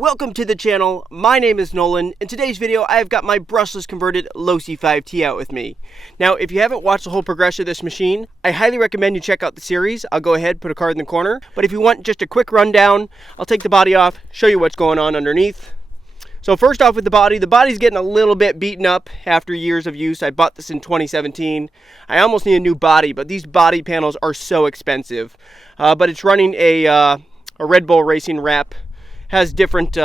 welcome to the channel. My name is Nolan. In today's video, I've got my Brushless Converted Losi 5T out with me. Now, if you haven't watched the whole progression of this machine, I highly recommend you check out the series. I'll go ahead, put a card in the corner. But if you want just a quick rundown, I'll take the body off, show you what's going on underneath. So first off with the body's getting a little bit beaten up after years of use. I bought this in 2017. I almost need a new body, but these body panels are so expensive. But it's running a Red Bull Racing wrap. Has different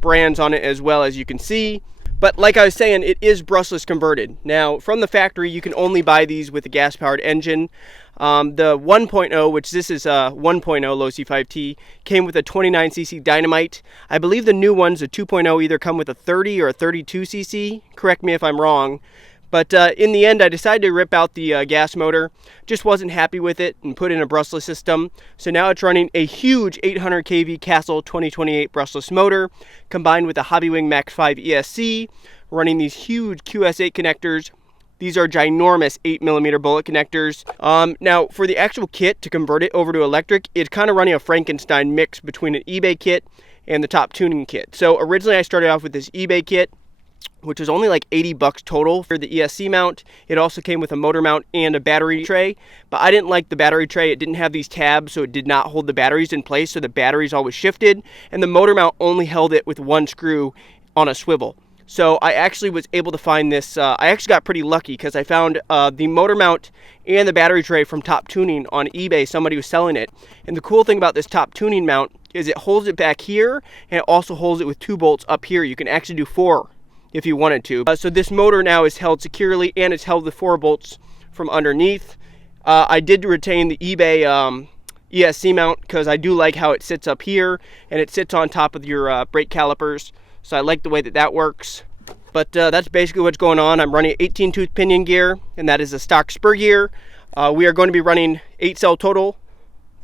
brands on it as well, as you can see. But like I was saying, it is brushless converted. Now, from the factory, you can only buy these with a gas-powered engine. The 1.0, which this is a 1.0 Losi 5T, came with a 29cc dynamite. I believe the new ones, the 2.0, either come with a 30 or a 32cc. Correct me if I'm wrong. But in the end, I decided to rip out the gas motor. Just wasn't happy with it and put in a brushless system. So now it's running a huge 800 kV Castle 2028 brushless motor combined with a Hobbywing Max 5 ESC, running these huge QS8 connectors. These are ginormous 8mm bullet connectors. Now, for the actual kit to convert it over to electric, it's kind of running a Frankenstein mix between an eBay kit and the top tuning kit. So originally I started off with this eBay kit, which was only like 80 bucks total for the ESC mount. It also came with a motor mount and a battery tray, but I didn't like the battery tray. It didn't have these tabs, so it did not hold the batteries in place, so the batteries always shifted, and the motor mount only held it with one screw on a swivel. So I actually was able to find this, I actually got pretty lucky because I found the motor mount and the battery tray from Top Tuning on eBay. Somebody was selling it. And the cool thing about this Top Tuning mount is it holds it back here, and it also holds it with 2 bolts up here. You can actually do 4 if you wanted to. So this motor now is held securely, and it's held with 4 bolts from underneath. I did retain the eBay ESC mount because I do like how it sits up here, and it sits on top of your brake calipers. So I like the way that that works. But that's basically what's going on. I'm running 18-tooth pinion gear, and that is a stock spur gear. We are going to be running 8 cell total,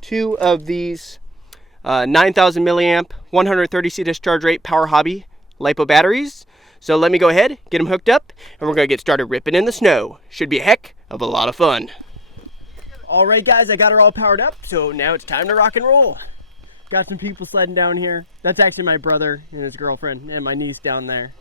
2 of these 9,000 milliamp, 130C discharge rate Power Hobby LiPo batteries. So let me go ahead, get them hooked up, and we're gonna get started ripping in the snow. Should be a heck of a lot of fun. All right, guys, I got her all powered up, so now it's time to rock and roll. Got some people sledding down here. That's actually my brother and his girlfriend and my niece down there.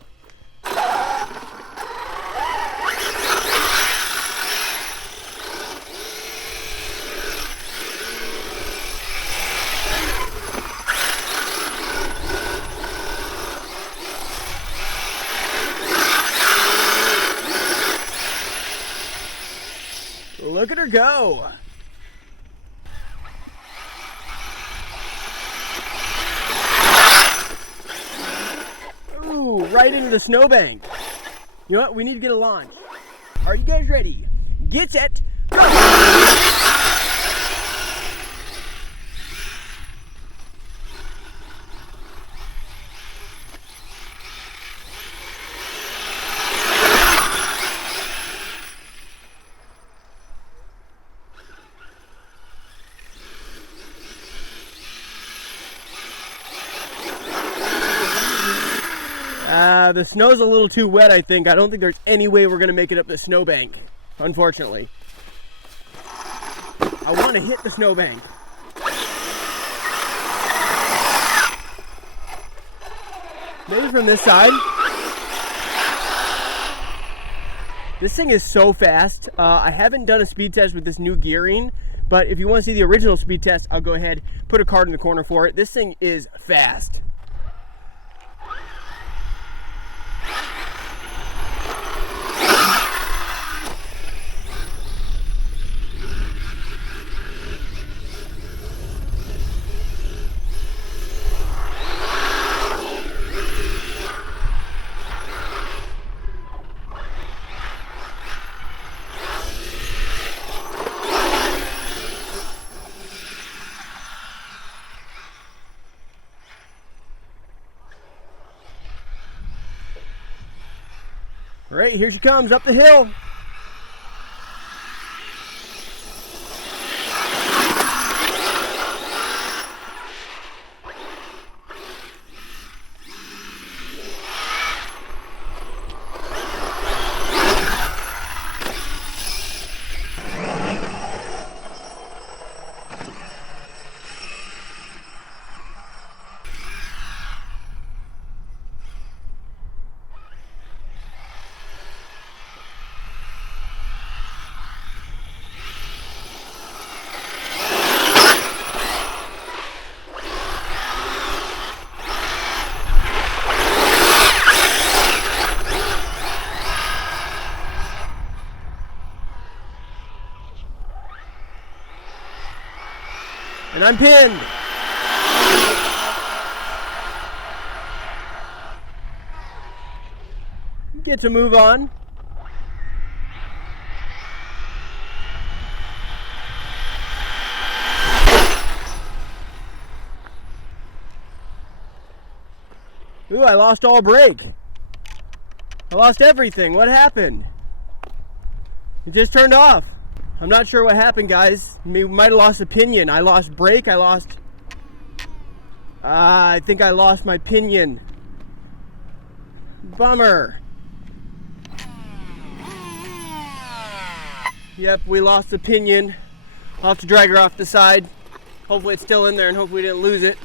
Look at her go. Ooh, right into the snowbank. You know what? We need to get a launch. Are you guys ready? Get set, go! The snow's a little too wet, I think. I don't think there's any way we're gonna make it up the snowbank, unfortunately. I want to hit the snowbank. Maybe from this side. This thing is so fast. I haven't done a speed test with this new gearing, but if you want to see the original speed test, I'll go ahead, put a card in the corner for it. This thing is fast. All right, here she comes up the hill. And I'm pinned. Get to move on. Ooh, I lost all brake. I lost everything. What happened? It just turned off. I'm not sure what happened, guys. We might have lost a pinion. I lost brake. I think I lost my pinion. Bummer. Yep, we lost the pinion. I'll have to drag her off the side. Hopefully it's still in there and hopefully we didn't lose it.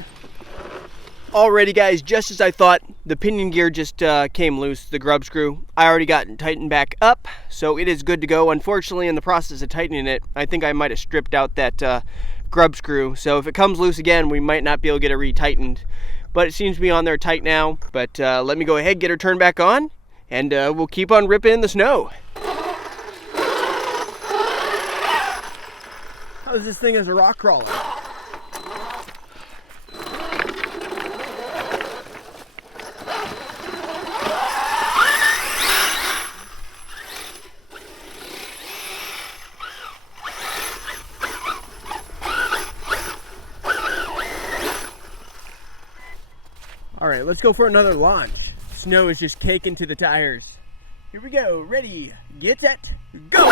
Alrighty guys, just as I thought, the pinion gear just came loose, the grub screw. I already got it tightened back up, so it is good to go. Unfortunately, in the process of tightening it, I think I might have stripped out that grub screw. So if it comes loose again, we might not be able to get it re-tightened. But it seems to be on there tight now. But let me go ahead, get her turned back on, and we'll keep on ripping in the snow. How's this thing as a rock crawler? All right, let's go for another launch. Snow is just caking to the tires. Here we go, ready, get set, go!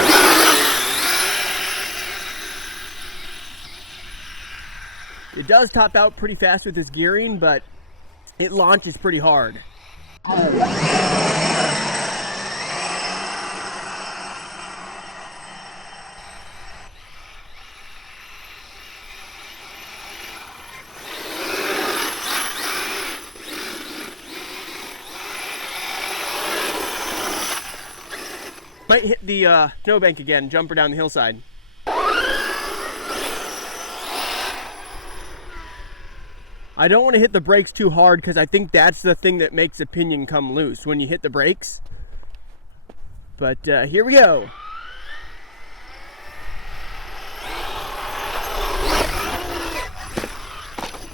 It does top out pretty fast with this gearing, but it launches pretty hard. Might hit the snowbank again, jumper down the hillside. I don't want to hit the brakes too hard because I think that's the thing that makes the pinion come loose, when you hit the brakes. But here we go.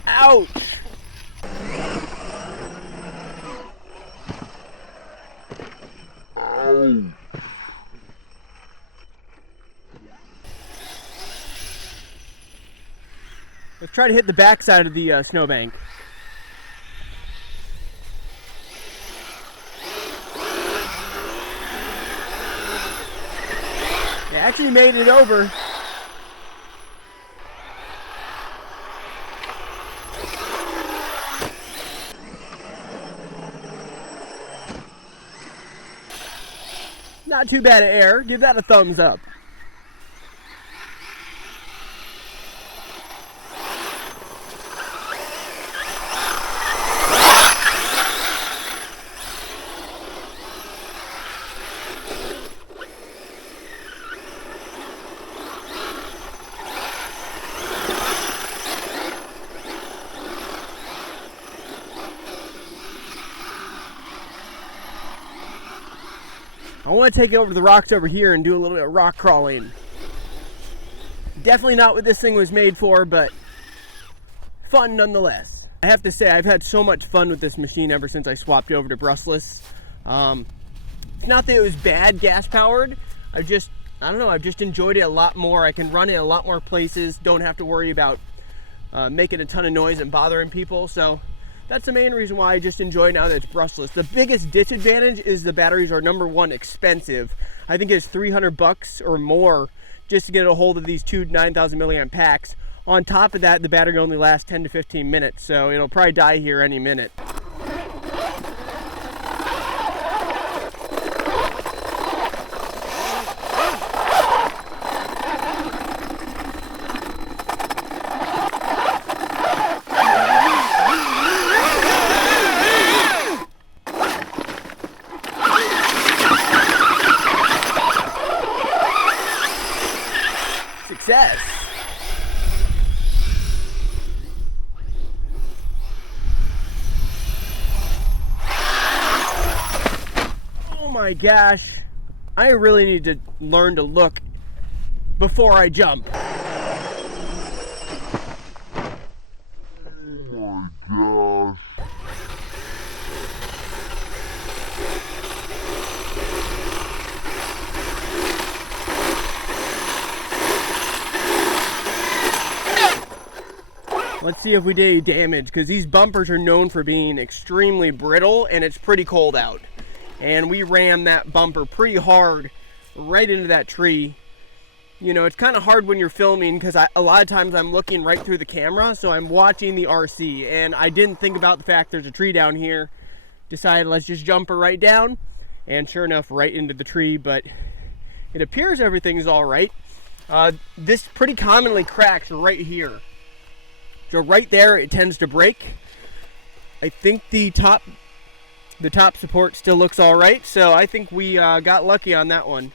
Ouch! Ow. Let's try to hit the back side of the snowbank. It actually made it over. Not too bad of air. Give that a thumbs up. I want to take it over to the rocks over here and do a little bit of rock crawling. Definitely not what this thing was made for, but fun nonetheless. I have to say, I've had so much fun with this machine ever since I swapped over to brushless. It's not that it was bad gas powered. I don't know, I've just enjoyed it a lot more. I can run it in a lot more places, don't have to worry about making a ton of noise and bothering people. So that's the main reason why I just enjoy now that it's brushless. The biggest disadvantage is the batteries are, number one, expensive. I think it's $300 or more just to get a hold of these two 9,000 milliamp packs. On top of that, the battery only lasts 10 to 15 minutes, so it'll probably die here any minute. Success. Oh my gosh, I really need to learn to look before I jump. Let's see if we did any damage, because these bumpers are known for being extremely brittle and it's pretty cold out. And we rammed that bumper pretty hard right into that tree. You know, it's kind of hard when you're filming because a lot of times I'm looking right through the camera, so I'm watching the RC, and I didn't think about the fact there's a tree down here. Decided let's just jump her right down, and sure enough, right into the tree, but it appears everything's all right. This pretty commonly cracks right here. So right there, it tends to break. I think the top support still looks all right, so I think we got lucky on that one.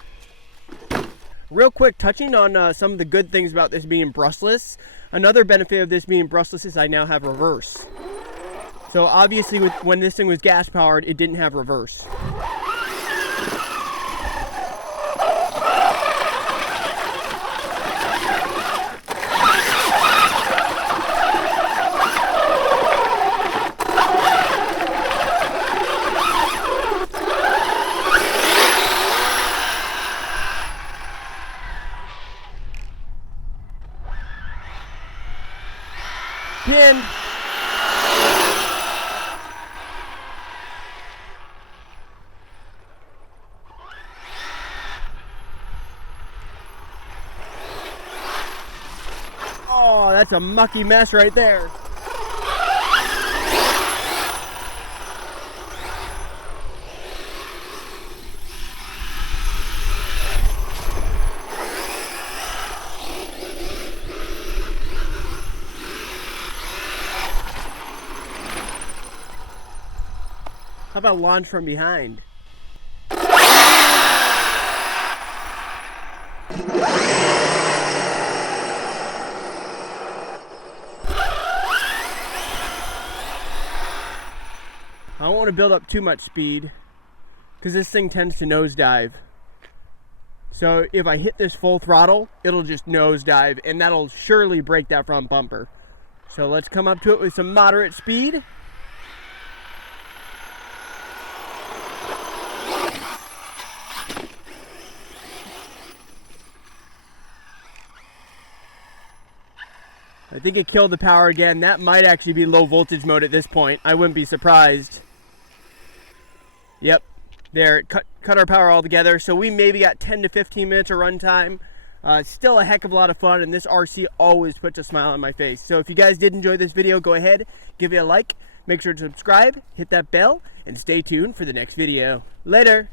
Real quick, touching on some of the good things about this being brushless. Another benefit of this being brushless is I now have reverse. So obviously when this thing was gas powered, it didn't have reverse. Pinned. Oh, that's a mucky mess right there. How about launch from behind? I don't want to build up too much speed because this thing tends to nosedive. So if I hit this full throttle, it'll just nosedive, and that'll surely break that front bumper. So let's come up to it with some moderate speed. I think it killed the power again. That might actually be low voltage mode at this point. I wouldn't be surprised. Yep, there, it cut our power altogether. So we maybe got 10 to 15 minutes of runtime. Still a heck of a lot of fun, and this RC always puts a smile on my face. So if you guys did enjoy this video, go ahead, give it a like, make sure to subscribe, hit that bell, and stay tuned for the next video. Later!